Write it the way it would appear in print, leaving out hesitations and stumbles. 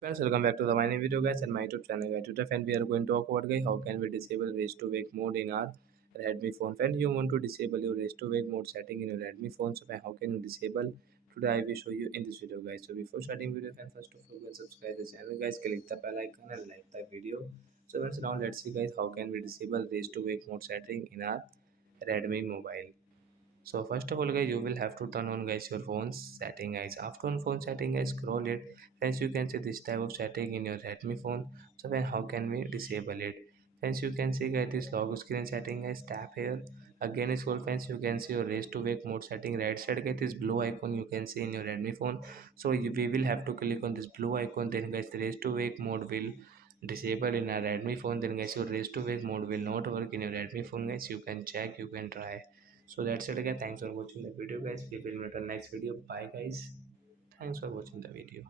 Friends, welcome back to the my new video guys and my YouTube channel guys. Today friend we are going to talk about guys how can we disable raise to wake mode in our Redmi phone. Friend, you want to disable your raise to wake mode setting in your Redmi phone. So friend, how can you disable? Today I will show you in this video guys. So before starting video friend, first of all guys subscribe the channel guys, click the bell icon and like the video. So friends, now let's see guys how can we disable raise to wake mode setting in our Redmi mobile. So first of all guys, you will have to turn on guys your phone's setting guys. After on phone setting guys, scroll it. Friends, you can see this type of setting in your Redmi phone. So then how can we disable it? Friends, you can see guys this logo screen setting guys, tap here. Again scroll friends, you can see your raise to wake mode setting. Right side guys this blue icon you can see in your Redmi phone. So we will have to click on this blue icon, then guys the raise to wake mode will disable in our Redmi phone. Then guys your raise to wake mode will not work in your Redmi phone guys. You can check, you can try. So that's it again. Thanks for watching the video guys. We will meet on next video. Bye guys. Thanks for watching the video.